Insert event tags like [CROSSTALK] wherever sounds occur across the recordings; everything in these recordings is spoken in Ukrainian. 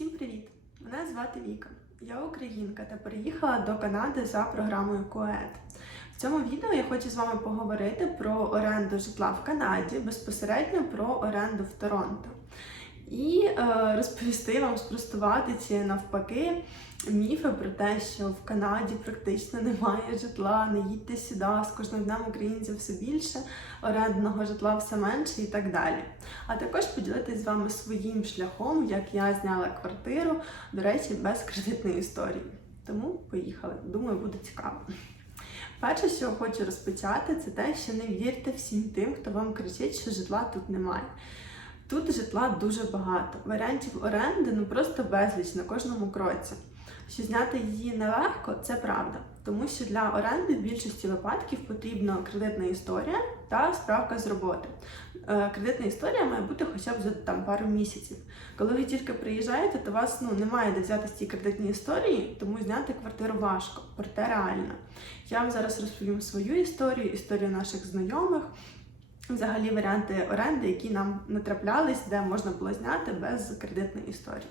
Всім привіт! Мене звати Віка. Я українка та переїхала до Канади за програмою КОЕД. В цьому відео я хочу з вами поговорити про оренду житла в Канаді, безпосередньо про оренду в Торонто. І е, розповісти вам, спростувати ці навпаки міфи про те, що в Канаді практично [LAUGHS] немає житла, не їдьте сюди, з кожним днем українців все більше, орендного житла все менше і так далі. А також поділитись з вами своїм шляхом, як я зняла квартиру, до речі, без кредитної історії. Тому поїхали. Думаю, буде цікаво. Перше, що хочу розпочати, це те, що не вірте всім тим, хто вам кричить, що житла тут немає. Тут житла дуже багато. Варіантів оренди ну просто безліч на кожному кроці. Що зняти її нелегко, це правда, тому що для оренди в більшості випадків потрібна кредитна історія та справка з роботи. Е, Кредитна історія має бути хоча б за там пару місяців. Коли ви тільки приїжджаєте, то вас ну немає де взяти ці кредитні історії, тому зняти квартиру важко, проте реально. Я вам зараз розповім свою історію, історію наших знайомих. Взагалі варіанти оренди, які нам натраплялись, де можна було зняти без кредитної історії.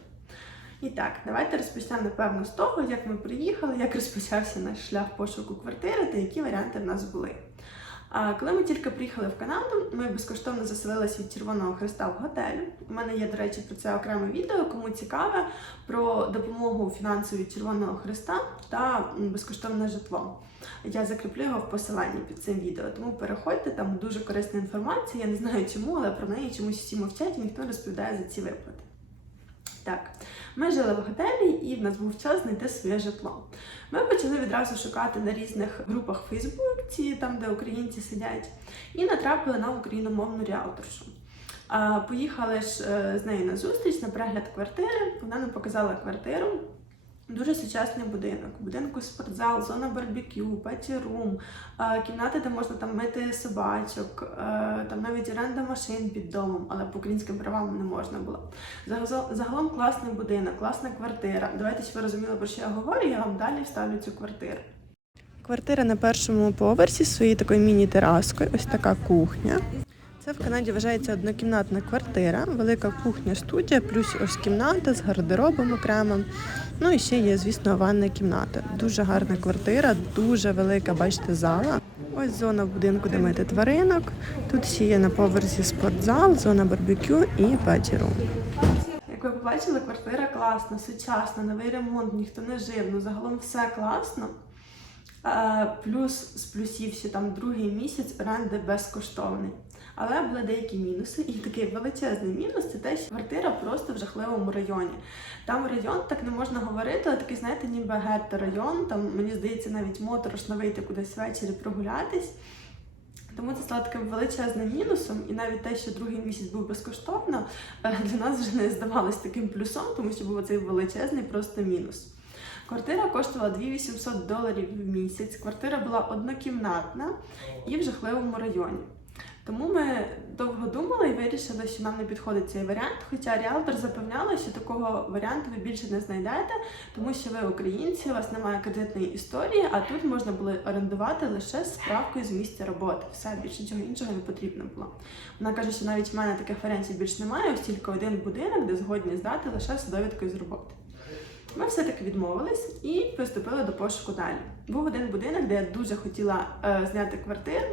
І так, давайте розпочнемо напевно з того, як ми приїхали, як [LAUGHS] розпочався наш шлях пошуку квартири та які варіанти в нас були. А коли ми тільки приїхали в Канаду, ми безкоштовно заселилися від Червоного Христа в готелі. У мене є, до речі, про це окреме відео, кому цікаве про допомогу фінансову від Червоного Христа та безкоштовне житло. Я закріплю його в посиланні під цим відео, тому переходьте, там дуже корисна інформація. Я не знаю чому, але про неї чомусь всі мовчать і ніхто не розповідає за ці виплати. Так, ми жили в готелі, і в нас був час знайти своє житло. Ми почали відразу шукати на різних групах в Фейсбуці, там де українці сидять, і натрапили на україномовну ріалторшу. Поїхали ж е, з нею на зустріч на перегляд квартири. Вона нам показала квартиру. Дуже сучасний будинок. У будинку спортзал, зона барбекю, паті-рум, е, кімнати, де можна там мити собачок, е, там навіть оренда машин під домом, але по українським правам не можна було. Загалом класний будинок, класна квартира. Давайте, щоб ви розуміли, про що я говорю, я вам далі вставлю цю квартиру. Квартира на першому поверсі своєю такою міні-тераскою, ось така кухня. Це в Канаді вважається однокімнатна квартира, велика кухня, студія, плюс ось кімната з гардеробом окремим. Ну і ще є, звісно, ванна кімната. Дуже гарна квартира, дуже велика, бачите, зала. Ось зона в будинку, де мити тваринок. Тут ще є на поверсі спортзал, зона барбекю і паті-рум. Як ви побачили, квартира класна, сучасна, новий ремонт, ніхто не жив. Ну загалом все класно. Е, Плюс з плюсів ще там другий місяць оренди безкоштовний. Але були деякі мінуси, і такий величезний мінус це те, що квартира просто в жахливому районі. Там район так не можна говорити, але такий, знаєте, ніби гетто район. Там мені здається, навіть моторошно вийти кудись ввечері прогулятись. Тому це стало таким величезним мінусом, і навіть те, що другий місяць був безкоштовно, е, для нас вже не здавалось таким плюсом, тому що був цей величезний просто мінус. Квартира коштувала 2800 доларів в місяць. Квартира була однокімнатна і в жахливому районі. Тому ми довго думали і вирішили, що нам не підходить цей варіант. Хоча ріалтор запевняла, що такого варіанту ви більше не знайдете, тому що ви українці, у вас немає кредитної історії, а тут можна було орендувати лише справкою з місця роботи. Все більше нічого іншого не потрібно було. Вона каже, що навіть в мене таких варіантів більше немає, ось тільки один будинок, де згодні здати лише з довідкою з роботи. Ми все-таки відмовились і приступили до пошуку далі. Був один будинок, де я дуже хотіла е, зняти квартиру.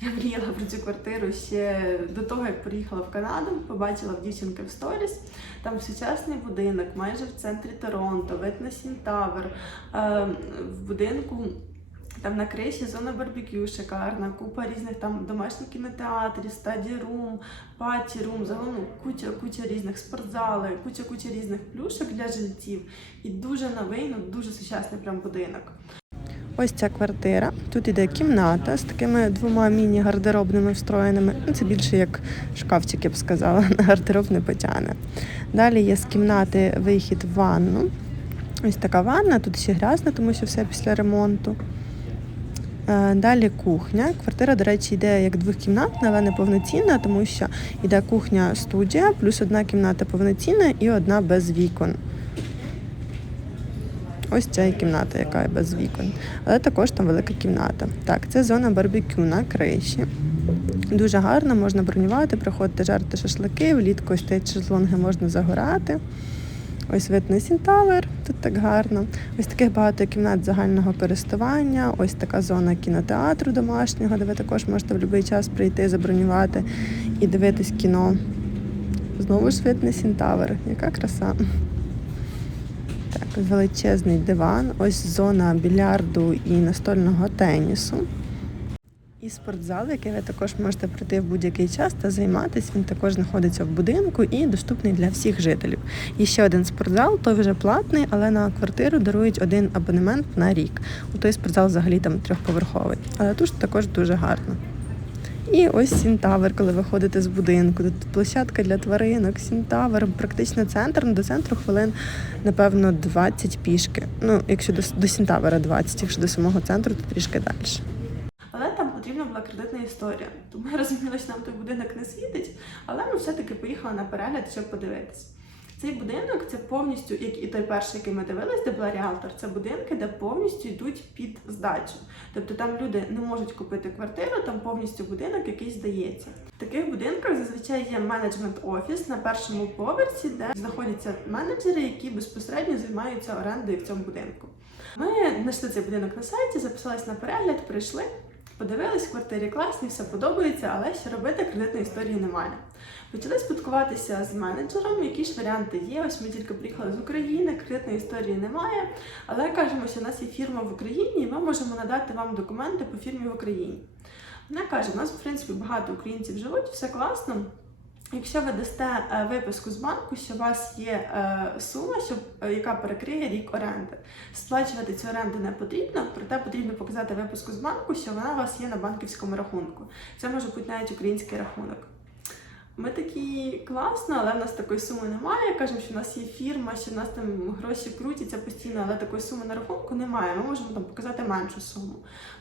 Я мріяла про цю квартиру ще до того, як приїхала в Канаду. Побачила в дівчинки в сторіс. Там сучасний будинок, майже в центрі Торонто, вид на Сінтавер. Е, в будинку там на криші зона барбекю шикарна, купа різних там домашніх кінотеатрів, стаді-рум, паті-рум, загалом ну, куча, куча різних спортзали, куча куча різних плюшок для жильців. І дуже новий, ну дуже сучасний прям будинок. Ось ця квартира. Тут іде кімната з такими двома міні-гардеробними встроєними. Ну, це більше як шкафчик, я б сказала, [LAUGHS] на гардероб не потягне. Далі є з кімнати вихід в ванну. Ось така ванна, тут ще грязно, тому що все після ремонту. Е, Далі кухня. Квартира, до речі, йде як двохкімнатна, але не повноцінна, тому що йде кухня-студія, плюс одна кімната повноцінна і одна без вікон. Ось ця і кімната, яка є без вікон. Але також там велика кімната. Так, це зона барбекю на криші. Дуже гарно, можна бронювати, приходити жарти шашлики, влітку ось шезлонги можна загорати. Ось вид на Сінтавер, тут так гарно. Ось таких багато кімнат загального користування. Ось така зона кінотеатру домашнього, де ви також можете в будь-який час прийти, забронювати і дивитись кіно. Знову ж вид на Сінтавер. Яка краса. Так, величезний диван, ось зона більярду і настольного тенісу. І спортзал, який ви також можете прийти в будь-який час та займатися. Він також знаходиться в будинку і доступний для всіх жителів. І ще один спортзал, той вже платний, але на квартиру дарують один абонемент на рік. У той спортзал взагалі там трьохповерховий. Але тут також дуже гарно. І ось Сінтавер, коли ви ходите з будинку. Тут площадка для тваринок, Сінтавер, практично центр. Ну, До центру хвилин, напевно, 20 пішки. Ну, якщо до, до Сінтавера 20, якщо до самого центру, то трішки далі. Але там потрібна була кредитна історія. Тому я розуміла, що нам той будинок не світить, але ми все-таки поїхали на перегляд, щоб подивитись. Цей будинок це повністю, як і той перший, який ми дивились, де була ріалтор, це будинки, де повністю йдуть під здачу. Тобто там люди не можуть купити квартиру, там повністю будинок якийсь здається. В таких будинках зазвичай є менеджмент офіс на першому поверсі, де знаходяться менеджери, які безпосередньо займаються орендою в цьому будинку. Ми знайшли цей будинок на сайті, записались на перегляд, прийшли. Подивились, в квартирі класні, все подобається, але що робити, кредитної історії немає. Почали спілкуватися з менеджером, які ж варіанти є. Ось ми тільки приїхали з України, кредитної історії немає. Але кажемо, що в нас є фірма в Україні, і ми можемо надати вам документи по фірмі в Україні. Вона каже: у нас, в принципі, багато українців живуть, все класно. Якщо ви дасте е, виписку з банку, що у вас є е, сума, щоб, е, яка перекриє рік оренди. Сплачувати цю оренду не потрібно, проте потрібно показати виписку з банку, що вона у вас є на банківському рахунку. Це може бути навіть український рахунок. Ми такі класно, але в нас такої суми немає. Кажемо, що в нас є фірма, що в нас там гроші крутяться постійно, але такої суми на рахунку немає. Ми можемо там показати меншу суму.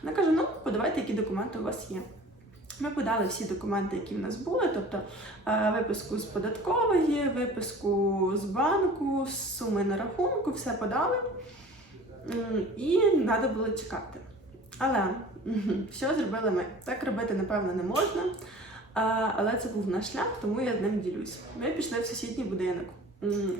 Вона каже: ну подавайте, які документи у вас є. Ми подали всі документи, які в нас були, тобто е, виписку з податкової, виписку з банку, суми на рахунку, все подали. І треба було чекати. Але що зробили ми? Так робити, напевно, не можна. Але це був наш шлях, тому я з ним ділюсь. Ми пішли в сусідній будинок.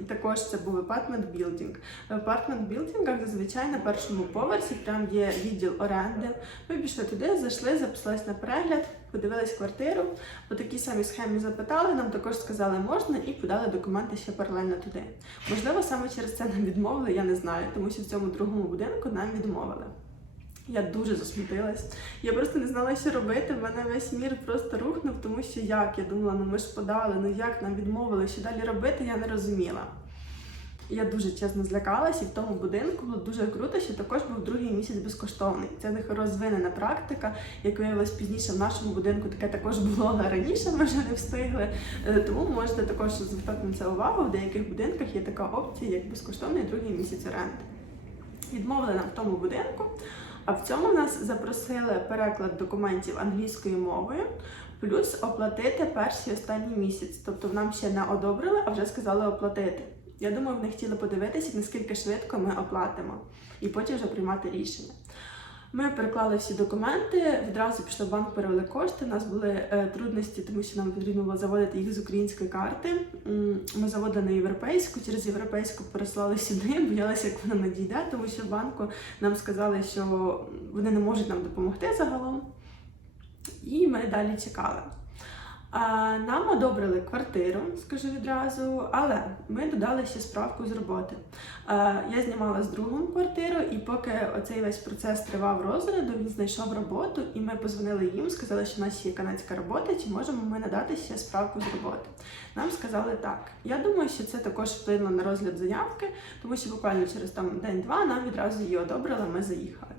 Також це був апартмент білдинг. В апартмент білдингах зазвичай на першому поверсі там є відділ оренди. Ми пішли туди, зайшли, записались на перегляд, подивились квартиру. По такій самій схемі запитали, нам також сказали можна і подали документи ще паралельно туди. Можливо, саме через це нам відмовили, я не знаю, тому що в цьому другому будинку нам відмовили. Я дуже засмутилась. Я просто не знала, що робити. В мене весь мір просто рухнув, тому що як я думала, ну ми ж подали, ну як нам відмовили, що далі робити, я не розуміла. Я дуже чесно злякалась, і в тому будинку було дуже круто, що також був другий місяць безкоштовний. Це них розвинена практика. Як виявилось пізніше в нашому будинку, таке також було, але раніше ми вже не встигли. Е, Тому можете також звертати на це увагу. В деяких будинках є така опція, як безкоштовний другий місяць оренди. Відмовили нам в тому будинку. А в цьому нас запросили переклад документів англійською мовою, плюс оплатити перший останній місяць. Тобто нам ще не одобрили, а вже сказали оплатити. Я думаю, вони хотіли подивитися, наскільки швидко ми оплатимо, і потім вже приймати рішення. Ми переклали всі документи, відразу пішли в банк, перевели кошти. У нас були е, трудності, тому що нам потрібно було заводити їх з української карти. Ми заводили на європейську, через європейську переслали сюди, [LAUGHS] боялися, як вона надійде, тому що в банку нам сказали, що вони не можуть нам допомогти загалом. І ми далі чекали. Нам одобрили квартиру, скажу відразу, але ми додали ще справку з роботи. Я знімала з другом квартиру, і поки оцей весь процес тривав розгляду, він знайшов роботу, і ми позвонили їм, сказали, що в нас є канадська робота, чи можемо ми надати ще справку з роботи. Нам сказали так. Я думаю, що це також вплинуло на розгляд заявки, тому що буквально через там день-два нам відразу її одобрили, ми заїхали.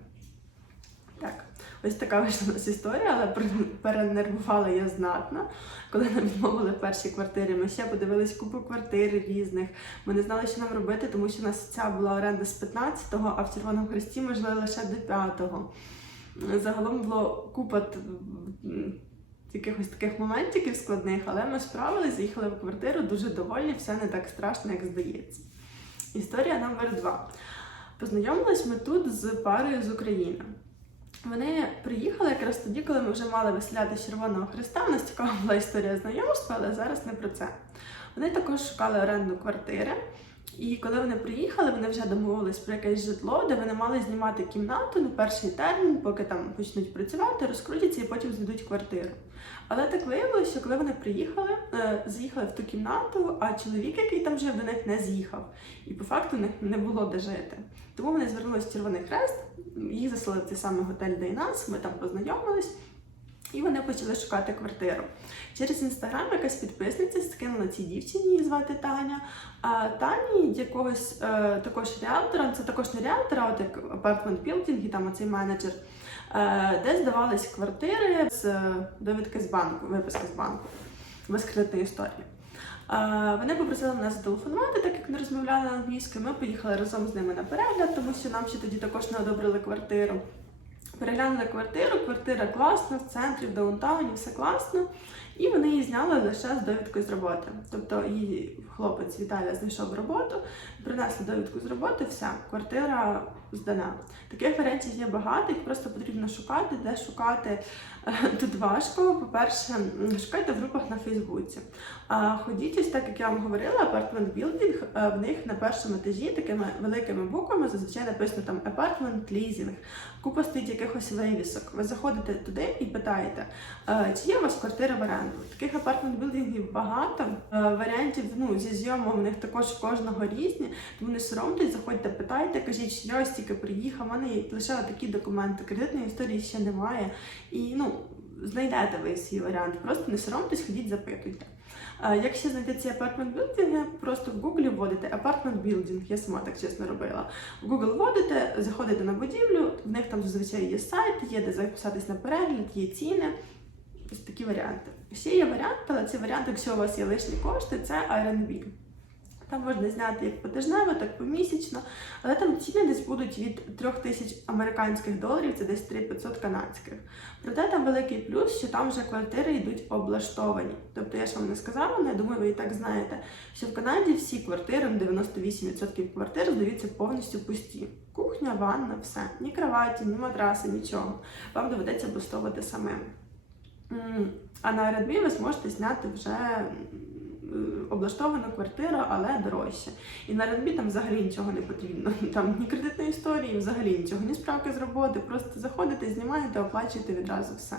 Ось така вийшла у нас історія, але перенервувала я знатно. Коли нам відмовили в першій квартирі, ми ще подивились купу квартир різних. Ми не знали, що нам робити, тому що у нас ця була оренда з 15-го, а в Червоному Хресті ми жили лише до 5-го. Загалом було купа якихось таких моментиків складних, але ми справились, заїхали в квартиру, дуже довольні, все не так страшно, як здається. Історія номер два. Познайомились ми тут з парою з України. Вони приїхали якраз тоді, коли ми вже мали виселяти Червоного Христа. У нас цікава була історія знайомства, але зараз не про це. Вони також шукали оренду квартири. І коли вони приїхали, вони вже домовились про якесь житло, де вони мали знімати кімнату на перший термін, поки там почнуть працювати, розкрутяться і потім здадуть квартиру. Але так виявилося, що коли вони приїхали, е, заїхали в ту кімнату, а чоловік, який там жив, до них не з'їхав. І по факту не було де жити. Тому вони звернулися в Червоний Хрест, їх заселили в той самий готель, де нас, ми там познайомились. І вони почали шукати квартиру. Через інстаграм якась підписниця скинула цій дівчині, її звати Таня. А Тані якогось е, також реалтора, це також не реалтор, а от як апартмент білдинг, і там оцей менеджер, е, де здавались квартири з е, довідки з банку, виписки з банку, без кредитної історії. Е, Вони попросили мене зателефонувати, так як не розмовляли англійською. Ми поїхали разом з ними на перегляд, тому що нам ще тоді також не одобрили квартиру. Переглянули квартиру, квартира класна, в центрі, в даунтауні, все класно. І вони її зняли лише з довідкою з роботи. Тобто її хлопець Віталія знайшов роботу, принесли довідку з роботи, все, квартира здана. Таких варіантів є багато, їх просто потрібно шукати, де шукати е, тут важко. По-перше, шукайте в групах на Фейсбуці. Ходіть ось так, як я вам говорила, апартмент білдинг, в них на першому етажі такими великими буквами зазвичай написано там апартмент лізінг. Купа стоїть якихось вивісок. Ви заходите туди і питаєте, е, чи є у вас квартира в оренду. Таких апартмент білдингів багато. Е, Варіантів ну, зі зйому в них також кожного різні. Тому не соромтесь, заходьте, питайте, кажіть, що я тільки приїхав, у мене лише такі документи, кредитної історії ще немає. І ну, знайдете ви свій варіант. Просто не соромтесь, ходіть, запитуйте. Е, Якщо знайдете ці апартмент білдинги, просто в Google вводите апартмент білдинг, я сама так чесно робила. В Google вводите, заходите на будівлю, в них там зазвичай є сайт, є де записатись на перегляд, є ціни. Ось такі варіанти. Ще є варіант, але цей варіант, якщо у вас є лишні кошти, це Airbnb. Там можна зняти як потижнево, так помісячно, але там ціни десь будуть від 3 тисяч американських доларів, це десь 3500 канадських. Проте там великий плюс, що там вже квартири йдуть облаштовані. Тобто я ж вам не сказала, але я думаю, ви і так знаєте, що в Канаді всі квартири, 98% квартир здаються повністю пусті. Кухня, ванна, все. Ні кроваті, ні матраси, нічого. Вам доведеться облаштовувати самим. А на Airbnb ви зможете зняти вже облаштовану квартиру, але дорожче. І на Airbnb там взагалі нічого не потрібно. [LAUGHS] Там ні кредитної історії, взагалі нічого, ні справки з роботи. Просто заходите, знімаєте, оплачуєте відразу все.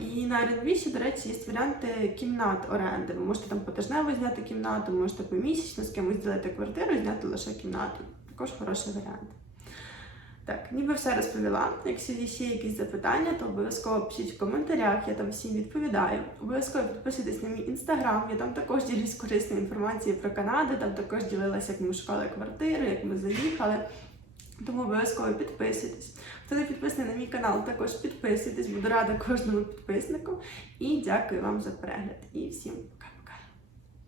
І на Airbnb ще, до речі, є варіанти кімнат оренди. Ви можете там потижнево зняти кімнату, можете помісячно з кимось ділити квартиру зняти лише кімнату. Також хороший варіант. Так, ніби все розповіла. Якщо є якісь запитання, то обов'язково пишіть в коментарях, я там всім відповідаю. Обов'язково підписуйтесь на мій інстаграм, я там також ділюсь корисною інформацією про Канаду, там також ділилася, як ми шукали квартири, як ми заїхали. Тому обов'язково підписуйтесь. Хто не підписаний на мій канал, також підписуйтесь, буду рада кожному підписнику. І дякую вам за перегляд. І всім пока.